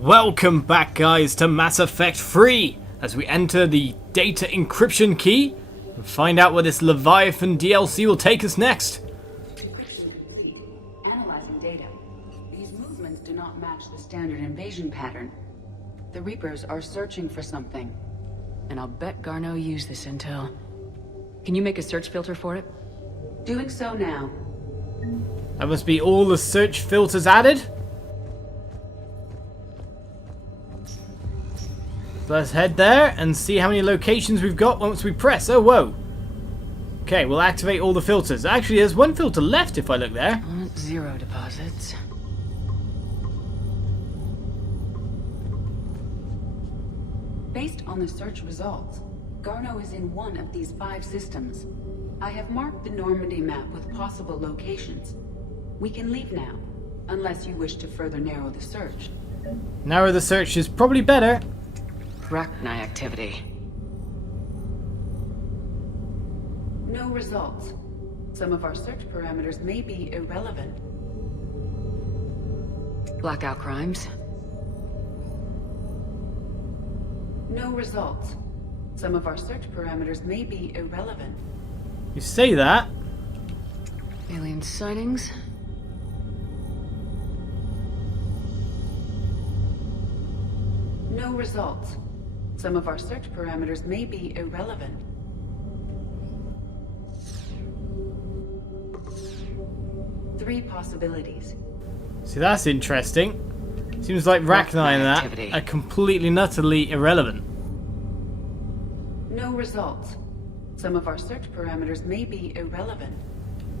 Welcome back, guys, to Mass Effect 3 as we enter the data encryption key and find out where this Leviathan DLC will take us next. Analyzing data. These movements do not match the standard invasion pattern. The Reapers are searching for something, and I'll bet Garno used this intel. Can you make a search filter for it? Doing so now. That must be all the search filters added. Let's head there and see how many locations we've got once we press. Oh, whoa. Okay, we'll activate all the filters. Actually, there's one filter left if I look there. 0 deposits. Based on the search results, Garno is in one of these 5 systems. I have marked the Normandy map with possible locations. We can leave now, unless you wish to further narrow the search. Narrow the search is probably better. Arachni activity. No results. Some of our search parameters may be irrelevant. Blackout crimes. No results. Some of our search parameters may be irrelevant. You say that. Alien sightings. No results. Some of our search parameters may be irrelevant. Three possibilities. See, that's interesting. Seems like Arachni and that are completely and utterly irrelevant. No results. Some of our search parameters may be irrelevant.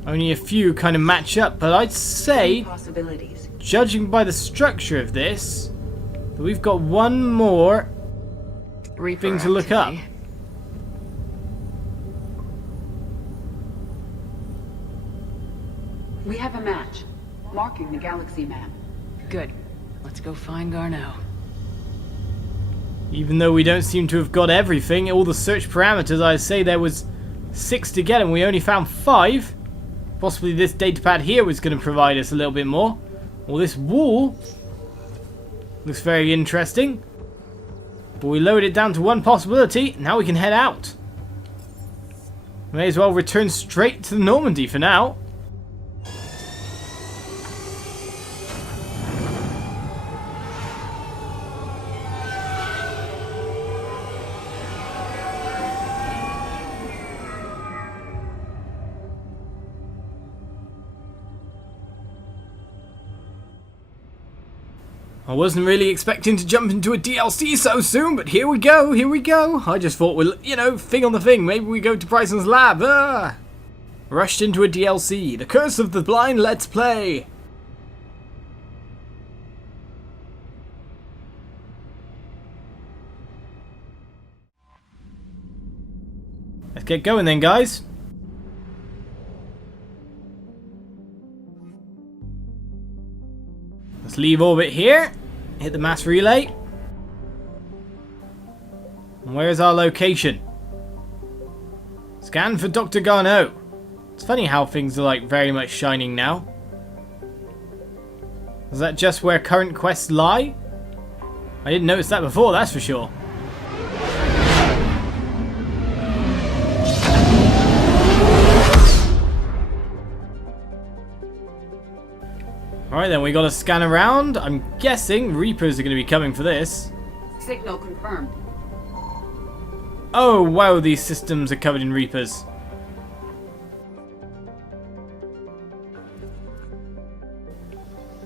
Only a few kind of match up, but I'd say, judging by the structure of this, that we've got one more thing to look up. We have a match, marking the galaxy map. Good. Let's go find Garno. Even though we don't seem to have got everything, all the search parameters, I'd say there was 6 to get and we only found 5. Possibly this datapad here was going to provide us a little bit more. Well, this wall looks very interesting. But we lowered it down to one possibility. Now we can head out. May as well return straight to the Normandy for now. I wasn't really expecting to jump into a DLC so soon, but here we go, here we go. I just thought we'll, thing on the thing, maybe we go to Bryson's lab. Rushed into a DLC, The Curse of the Blind Let's Play. Let's get going then, guys. Let's leave orbit here. Hit the mass relay. And where's our location? Scan for Dr Garneau. It's funny how things are like very much shining now. Is that just where current quests lie? I didn't notice that before, that's for sure. Alright then, we got to scan around. I'm guessing Reapers are going to be coming for this. Signal confirmed. Oh wow, these systems are covered in Reapers.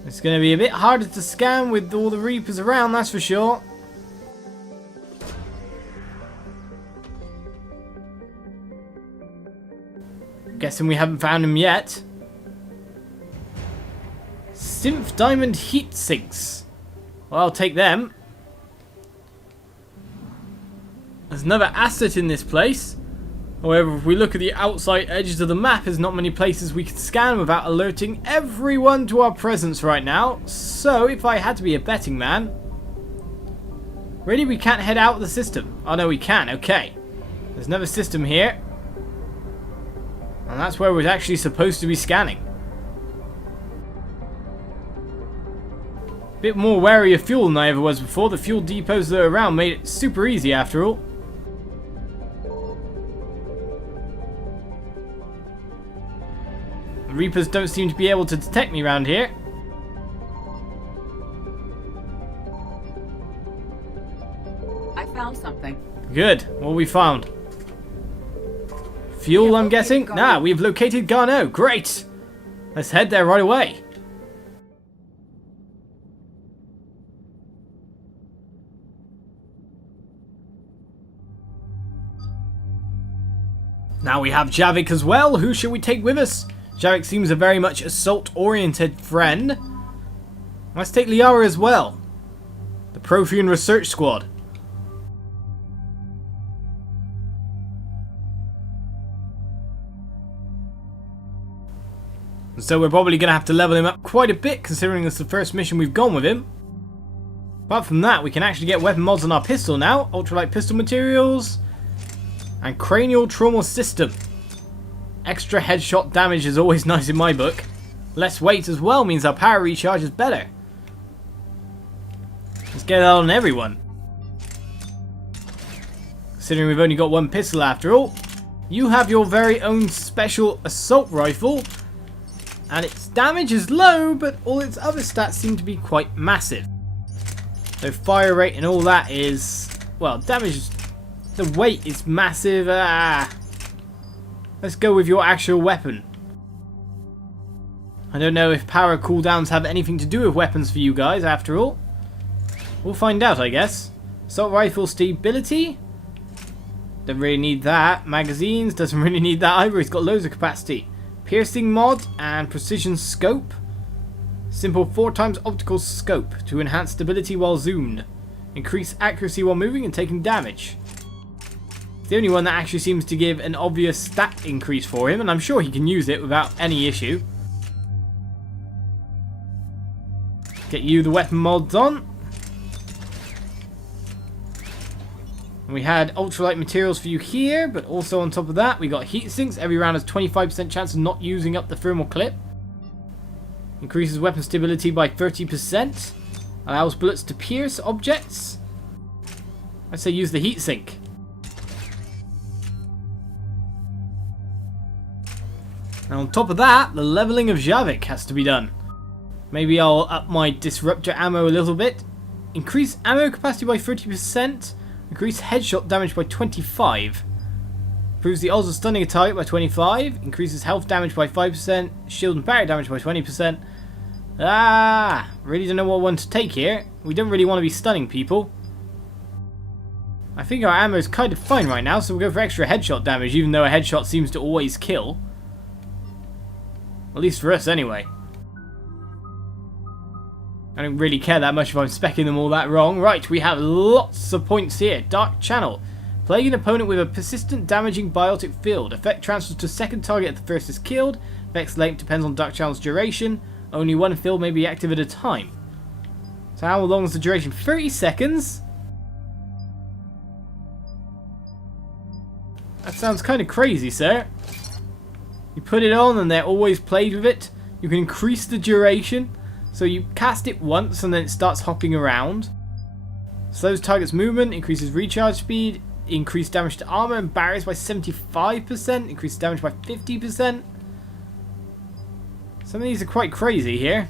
It's going to be a bit harder to scan with all the Reapers around, that's for sure. Guessing we haven't found them yet. Synth Diamond Heat Sinks. Well, I'll take them. There's another asset in this place. However, if we look at the outside edges of the map, there's not many places we can scan without alerting everyone to our presence right now. So, if I had to be a betting man... Really, we can't head out of the system? Oh no, we can. Okay. There's another system here. And that's where we're actually supposed to be scanning. Bit more wary of fuel than I ever was before. The fuel depots that are around made it super easy after all. The Reapers don't seem to be able to detect me around here. I found something. Good. What have we found? Fuel, I'm guessing? Nah, we've located Garno. Great! Let's head there right away. Now we have Javik as well. Who should we take with us? Javik seems a very much assault-oriented friend. Let's take Liara as well. The Prothean Research Squad. So we're probably going to have to level him up quite a bit, considering it's the first mission we've gone with him. Apart from that, we can actually get weapon mods on our pistol now. Ultralight pistol materials. And cranial trauma system. Extra headshot damage is always nice in my book. Less weight as well means our power recharge is better. Let's get that on everyone. Considering we've only got one pistol after all. You have your very own special assault rifle. And its damage is low, but all its other stats seem to be quite massive. So fire rate and all that is... well, damage is... the weight is massive. Let's go with your actual weapon. I don't know if power cooldowns have anything to do with weapons for you guys, after all. We'll find out, I guess. Assault rifle stability. Don't really need that. Magazines, doesn't really need that either. He's got loads of capacity. Piercing mod and precision scope. Simple 4x optical scope to enhance stability while zoomed. Increase accuracy while moving and taking damage. It's the only one that actually seems to give an obvious stat increase for him, and I'm sure he can use it without any issue. Get you the weapon mods on. And we had ultralight materials for you here, but also on top of that, we got heat sinks. Every round has 25% chance of not using up the thermal clip. Increases weapon stability by 30%. Allows bullets to pierce objects. I'd say use the heat sink. And on top of that, the leveling of Javik has to be done. Maybe I'll up my disruptor ammo a little bit. Increase ammo capacity by 30%. Increase headshot damage by 25. Improves the odds of stunning a target by 25. Increases health damage by 5%. Shield and barrier damage by 20%. Really don't know what one to take here. We don't really want to be stunning people. I think our ammo is kind of fine right now, so we'll go for extra headshot damage, even though a headshot seems to always kill. At least for us, anyway. I don't really care that much if I'm specking them all that wrong. Right, we have lots of points here. Dark Channel. Plague an opponent with a persistent damaging biotic field. Effect transfers to second target if the first is killed. Effect's length depends on Dark Channel's duration. Only one field may be active at a time. So how long is the duration? 30 seconds? That sounds kind of crazy, sir. You put it on and they're always played with it. You can increase the duration. So you cast it once and then it starts hopping around. Slows target's movement, increases recharge speed, increased damage to armor and barriers by 75%, increased damage by 50%. Some of these are quite crazy here.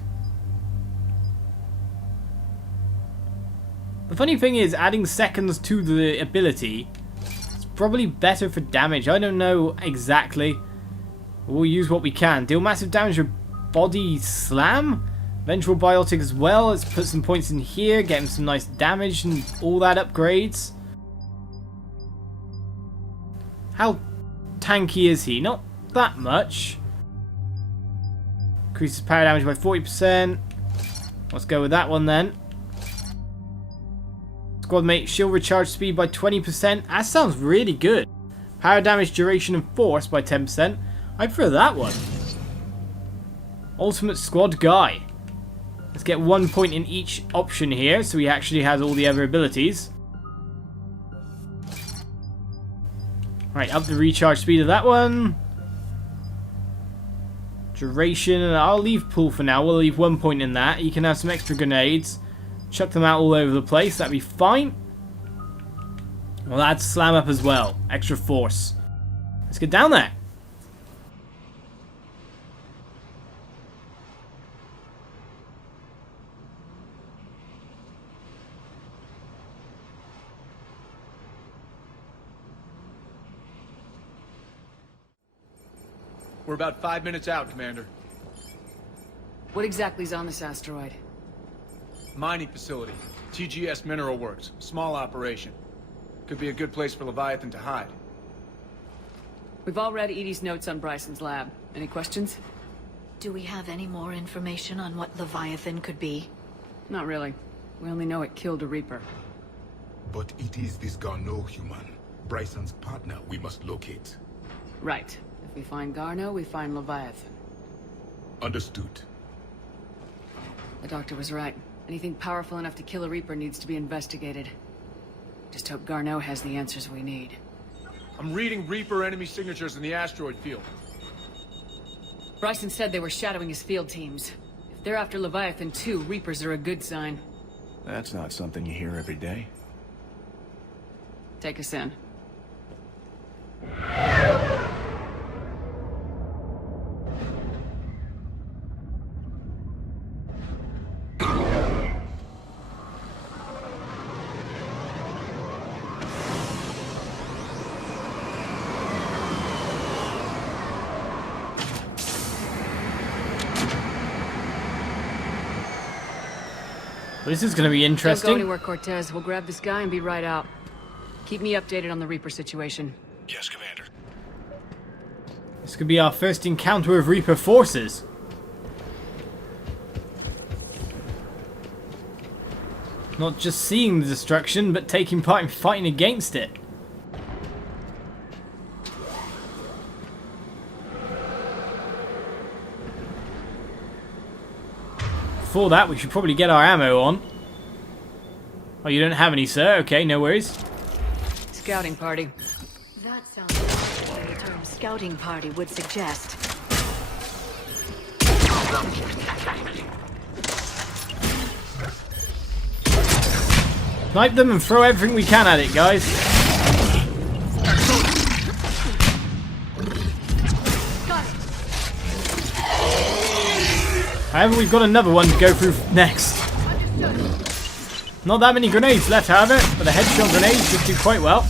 The funny thing is, adding seconds to the ability is probably better for damage. I don't know exactly. We'll use what we can. Deal massive damage with body slam. Ventral biotic as well. Let's put some points in here. Get him some nice damage and all that upgrades. How tanky is he? Not that much. Increases power damage by 40%. Let's go with that one then. Squad mate shield recharge speed by 20%. That sounds really good. Power damage, duration and force by 10%. I prefer that one. Ultimate squad guy. Let's get 1 point in each option here, so he actually has all the other abilities. Right, up the recharge speed of that one. Duration, and I'll leave pool for now. We'll leave 1 point in that. He can have some extra grenades. chuck them out all over the place. That'd be fine. Well, that'd slam up as well. Extra force. Let's get down there. We're about 5 minutes out, Commander. What exactly is on this asteroid? Mining facility. T-GES Mineral Works. Small operation. Could be a good place for Leviathan to hide. We've all read Edie's notes on Bryson's lab. Any questions? Do we have any more information on what Leviathan could be? Not really. We only know it killed a Reaper. But it is this Garno human, Bryson's partner, we must locate. Right. If we find Garno, we find Leviathan. Understood. The doctor was right. Anything powerful enough to kill a Reaper needs to be investigated. Just hope Garno has the answers we need. I'm reading Reaper enemy signatures in the asteroid field. Bryson said they were shadowing his field teams. If they're after Leviathan too, Reapers are a good sign. That's not something you hear every day. Take us in. This is going to be Don't go interesting. anywhere, Cortez. We'll grab this guy and be right out. Keep me updated on the Reaper situation. Yes, Commander. This could be our first encounter with Reaper forces. Not just seeing the destruction, but taking part in fighting against it. Before that, we should probably get our ammo on. Oh, you don't have any, sir? Okay, no worries. Scouting party. That sounds like what the term scouting party would suggest. Snipe them and throw everything we can at it, guys. However, we've got another one to go through next. Not that many grenades left, however, but the headshot grenades should do quite well.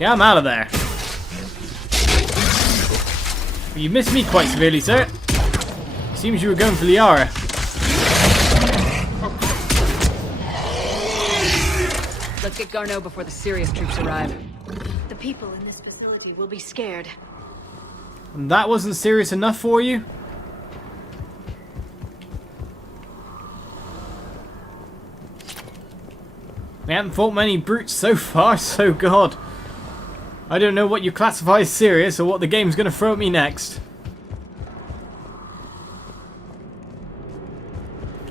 Yeah, I'm out of there. You missed me quite severely, sir. Seems you were going for Liara. Let's get Garno before the serious troops arrive. The people in this facility will be scared. And that wasn't serious enough for you? We haven't fought many brutes so far, so god. I don't know what you classify as serious or what the game's going to throw at me next.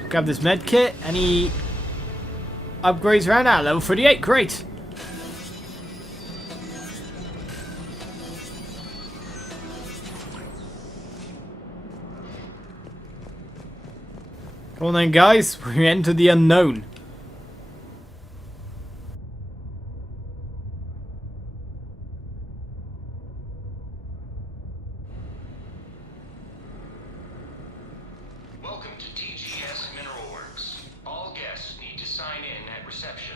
Grab this med kit. Any upgrades around? Ah, level 38. Great. Come on then, guys. We enter the unknown. Welcome to T-GES Mineral Works. All guests need to sign in at reception.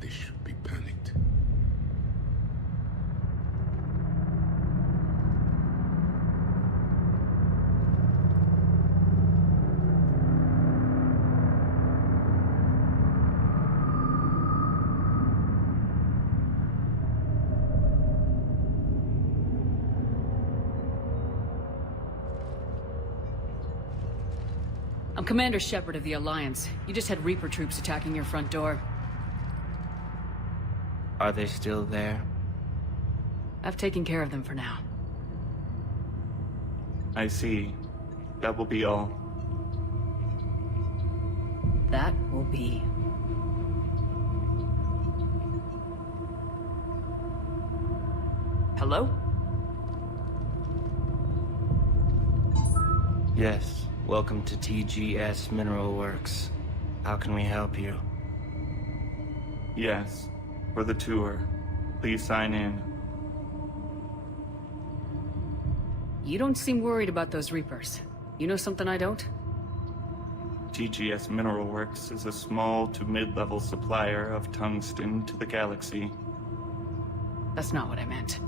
They should be panicked. I'm Commander Shepard of the Alliance. You just had Reaper troops attacking your front door. Are they still there? I've taken care of them for now. I see. That will be all. That will be. Hello? Yes, welcome to T-GES Mineral Works. How can we help you? Yes, for the tour. Please sign in. You don't seem worried about those Reapers. You know something I don't? T-GES Mineral Works is a small to mid-level supplier of tungsten to the galaxy. That's not what I meant.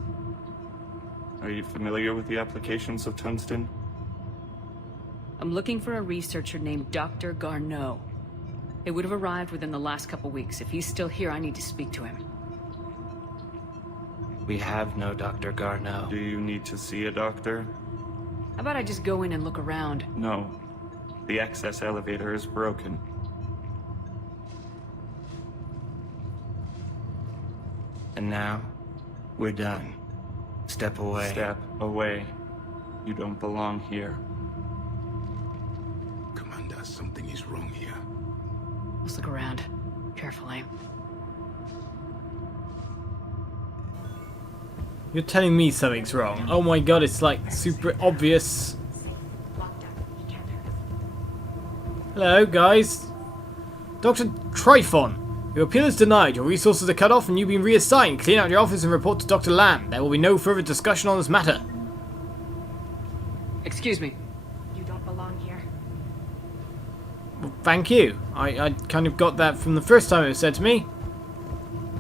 Are you familiar with the applications of tungsten? I'm looking for a researcher named Dr. Garneau. It would have arrived within the last couple weeks. If he's still here, I need to speak to him. We have no Dr. Garneau. Do you need to see a doctor? How about I just go in and look around? No. The access elevator is broken. And now, we're done. Step away. Step away. You don't belong here. Commander, something is wrong here. Let's look around. Carefully. You're telling me something's wrong. Oh my god, it's like super obvious. Hello, guys. Dr. Tryphon, your appeal is denied. Your resources are cut off and you've been reassigned. Clean out your office and report to Dr. Lamb. There will be no further discussion on this matter. Excuse me. You don't belong here. Well, thank you. I kind of got that from the first time it was said to me.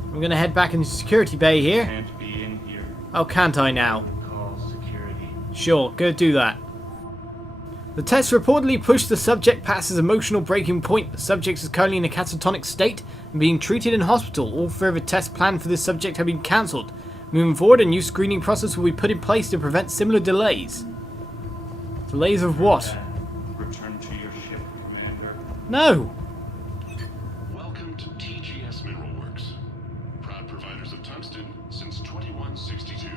I'm going to head back into the security bay here. Can't be in here. Oh, can't I now? Call security. Sure, go do that. The test reportedly pushed the subject past his emotional breaking point. The subject is currently in a catatonic state and being treated in hospital. All further tests planned for this subject have been cancelled. Moving forward, a new screening process will be put in place to prevent similar delays. Delays of what? Return to your ship, Commander. No! Welcome to T-GES Mineral Works. Proud providers of tungsten since 2162.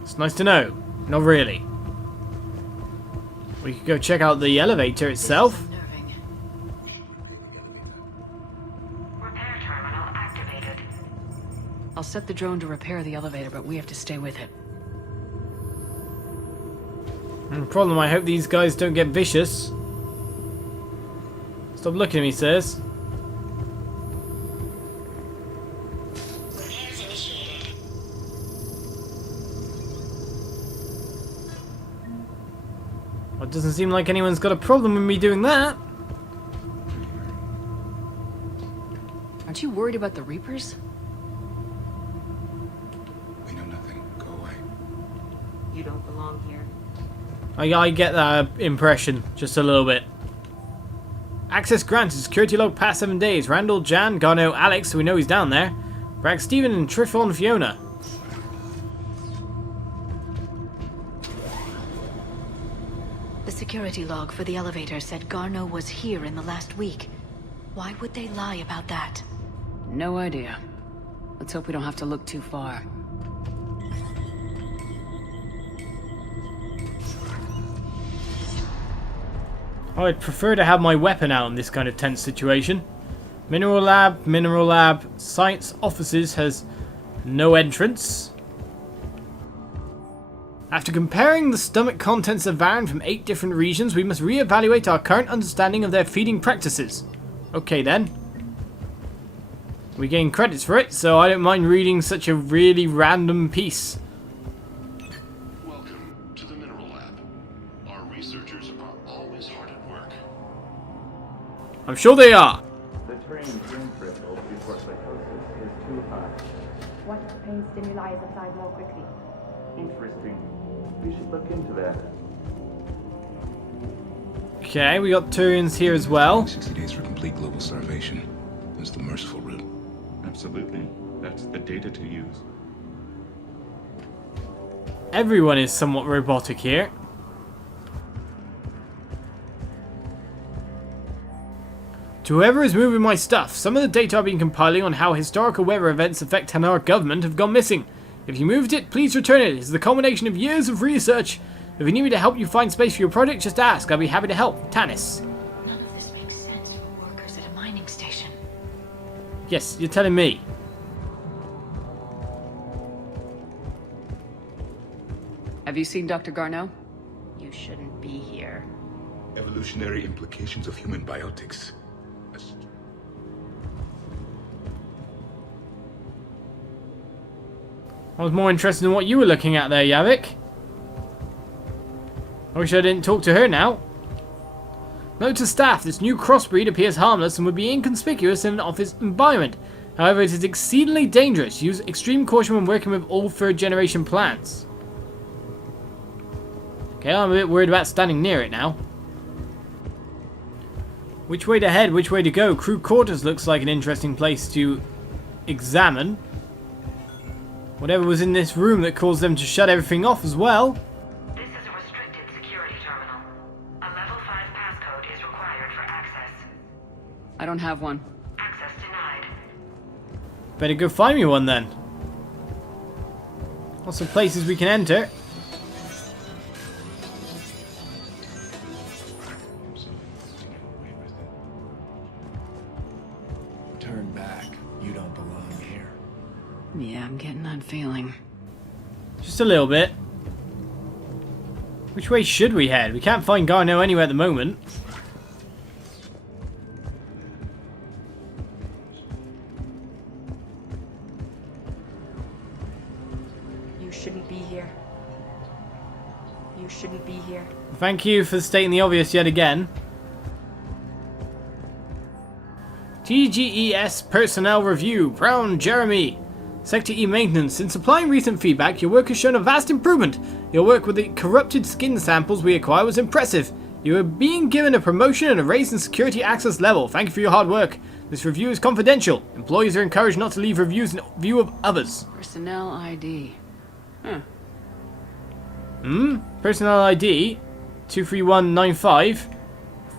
It's nice to know. Not really. We could go check out the elevator itself. Unnerving. Repair terminal activated. I'll set the drone to repair the elevator, but we have to stay with it. The problem, I hope these guys don't get vicious. Stop looking at me, sirs. Repairs initiated. Well, it doesn't seem like anyone's got a problem with me doing that. Aren't you worried about the Reapers? We know nothing. Go away. You don't belong here. I get that impression, just a little bit. Access granted, security log past 7 days. Randall, Jan, Garno, Alex, so we know he's down there. Bragg, Steven, and Tryphon, Fiona. The security log for the elevator said Garno was here in the last week. Why would they lie about that? No idea. Let's hope we don't have to look too far. I'd prefer to have my weapon out in this kind of tense situation. Mineral lab, science offices has no entrance. After comparing the stomach contents of Varren from 8 different regions, we must re-evaluate our current understanding of their feeding practices. Okay then. We gain credits for it, so I don't mind reading such a really random piece. Welcome to the Mineral Lab. Our researchers are always hard at work. I'm sure they are. The terrain brain threshold before psychosis is too high. What pain stimuli is applied more quickly? Interesting. We should look into that. Okay, we got Turians here as well. 60 days for complete global starvation. That's the merciful route. Absolutely. That's the data to use. Everyone is somewhat robotic here. To whoever is moving my stuff, some of the data I've been compiling on how historical weather events affect our government have gone missing. If you moved it, please return it. It's the culmination of years of research. If you need me to help you find space for your project, just ask. I'll be happy to help. Tanis. None of this makes sense for workers at a mining station. Yes, you're telling me. Have you seen Dr. Garneau? You You shouldn't be here. Evolutionary implications of human biotics. I was more interested in what you were looking at there, Yavik. I wish I didn't talk to her now. Note to staff, this new crossbreed appears harmless and would be inconspicuous in an office environment. However, it is exceedingly dangerous. Use extreme caution when working with all third-generation plants. Okay, I'm a bit worried about standing near it now. Which way to head, which way to go? Crew quarters looks like an interesting place to examine. Whatever was in this room that caused them to shut everything off as well. This is a restricted security terminal. A level 5 passcode is required for access. I don't have one. Access denied. Better go find me one then. Lots of places we can enter. Turn back. You don't belong here. Yeah, I'm getting that feeling. Just a little bit. Which way should we head? We can't find Garno anywhere at the moment. You shouldn't be here. You shouldn't be here. Thank you for stating the obvious yet again. T-GES Personnel Review. Brown Jeremy. Sector E Maintenance. In supplying recent feedback, your work has shown a vast improvement. Your work with the corrupted skin samples we acquired was impressive. You are being given a promotion and a raise in security access level. Thank you for your hard work. This review is confidential. Employees are encouraged not to leave reviews in view of others. Personnel ID. Huh. Personnel ID 23195.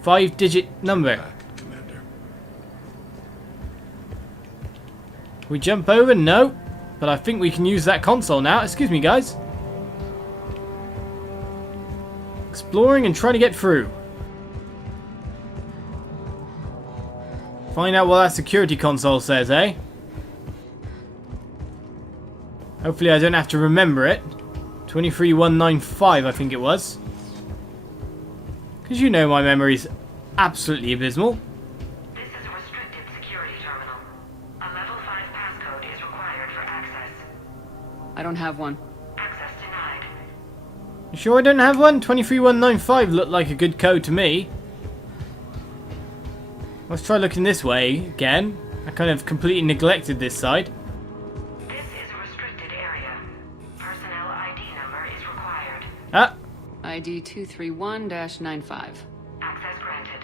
5-digit number. Commander. We jump over? No. But I think we can use that console now. Excuse me, guys. Exploring and trying to get through. Find out what that security console says, eh? Hopefully I don't have to remember it. 23195, I think it was. Because you know my memory's absolutely abysmal. This is a restricted security terminal. A level 5 passcode is required for access. I don't have one. Access denied. You sure I don't have one? 23195 looked like a good code to me. Let's try looking this way again. I kind of completely neglected this side. This is a restricted area. Personnel ID number is required. Ah! ID 231-95. Access granted.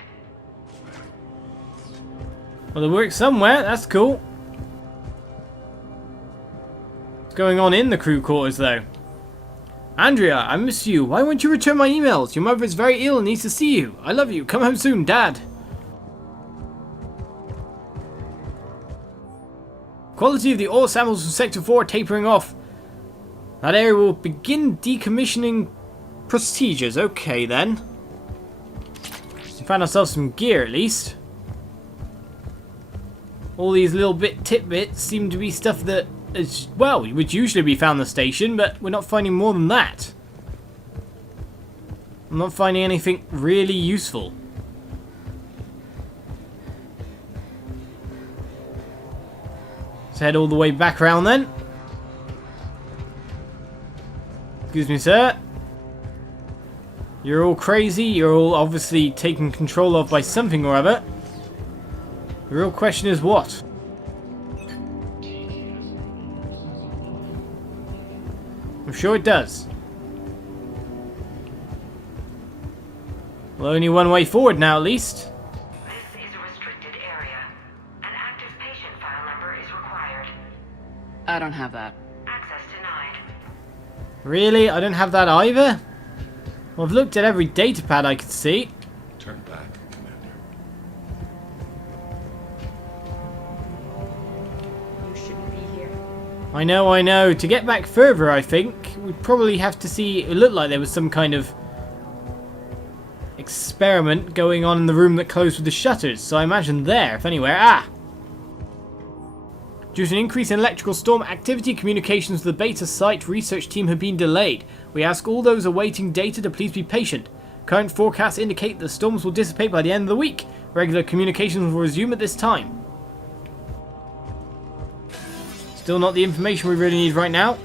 Well, it works somewhere. That's cool. What's going on in the crew quarters, though? Andrea, I miss you. Why won't you return my emails? Your mother is very ill and needs to see you. I love you. Come home soon, Dad. Quality of the ore samples from Sector 4 tapering off. That area will begin decommissioning procedures. Okay, then. We found ourselves some gear, at least. All these little tidbits seem to be stuff that is, well, would usually be found in the station, but we're not finding more than that. I'm not finding anything really useful. Let's head all the way back around then. Excuse me, sir. You're all crazy. You're all obviously taken control of by something or other. The real question is what? I'm sure it does. Well, only one way forward now, at least. This is a restricted area. An active patient file number is required. I don't have that. Access denied. Really? I don't have that either? Well, I've looked at every datapad I could see. Turn back, Commander. You shouldn't be here. I know. To get back further, I think, we'd probably have to see... It looked like there was some kind of experiment going on in the room that closed with the shutters. So I imagine there, if anywhere. Ah! Due to an increase in electrical storm activity, communications with the beta site research team have been delayed. We ask all those awaiting data to please be patient. Current forecasts indicate the storms will dissipate by the end of the week. Regular communications will resume at this time. Still not the information we really need right now.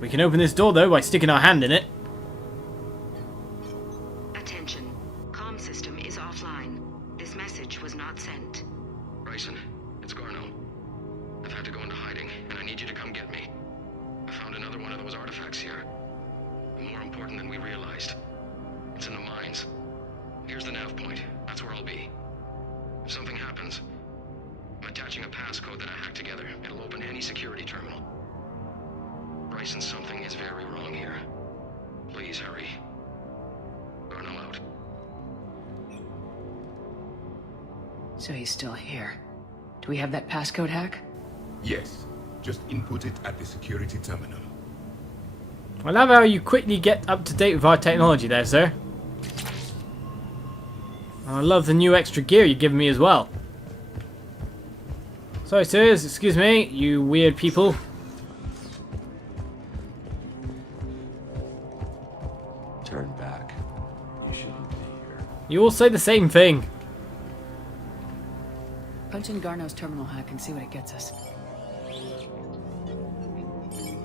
We can open this door though by sticking our hand in it. Attention. Comm system is offline. This message was not sent. Bryson, it's Garno. I've had to go into hiding, and I need you to come get me. I found another one of those artifacts here. More important than we realized. It's in the mines. Here's the nav point. That's where I'll be. If something happens, I'm attaching a passcode that I hacked together. It'll open any security terminal. Bryson, something is very wrong here. Please hurry. Garno out. So he's still here. Do we have that passcode hack? Yes. Just input it at the security terminal. I love how you quickly get up to date with our technology there, sir. I love the new extra gear you've given me as well. Sorry, sirs. Excuse me, you weird people. Turn back. You shouldn't be here. You all say the same thing. Punch in Garno's terminal hack and see what it gets us.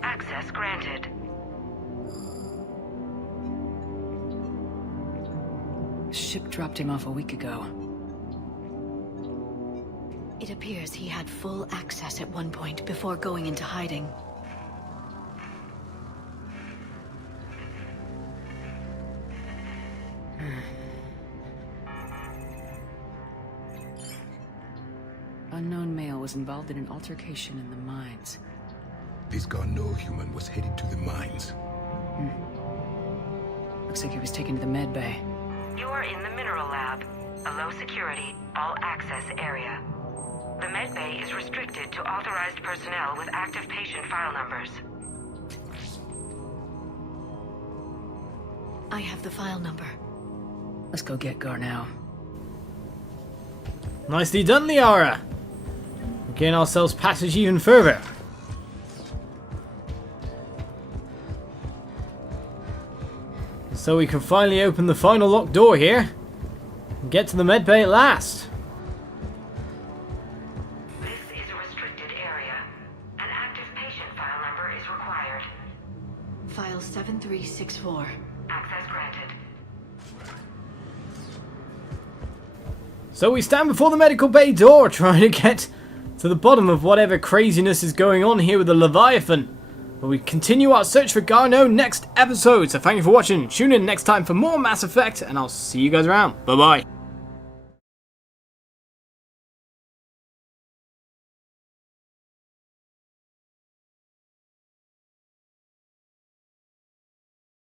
Access granted. Ship dropped him off a week ago. It appears he had full access at one point before going into hiding. Unknown male was involved in an altercation in the mines. This Garno human was headed to the mines. Looks like he was taken to the med bay. You are in the mineral lab, a low security, all access area. The med bay is restricted to authorized personnel with active patient file numbers. I have the file number. Let's go get Garno. Nicely done, Liara. Getting ourselves passage even further. So we can finally open the final locked door here and get to the medbay at last. This is a restricted area. An active patient file number is required. File 7364. Access granted. So we stand before the medical bay door trying to get to the bottom of whatever craziness is going on here with the Leviathan. But we continue our search for Garno next episode. So thank you for watching. Tune in next time for more Mass Effect and I'll see you guys around. Bye bye.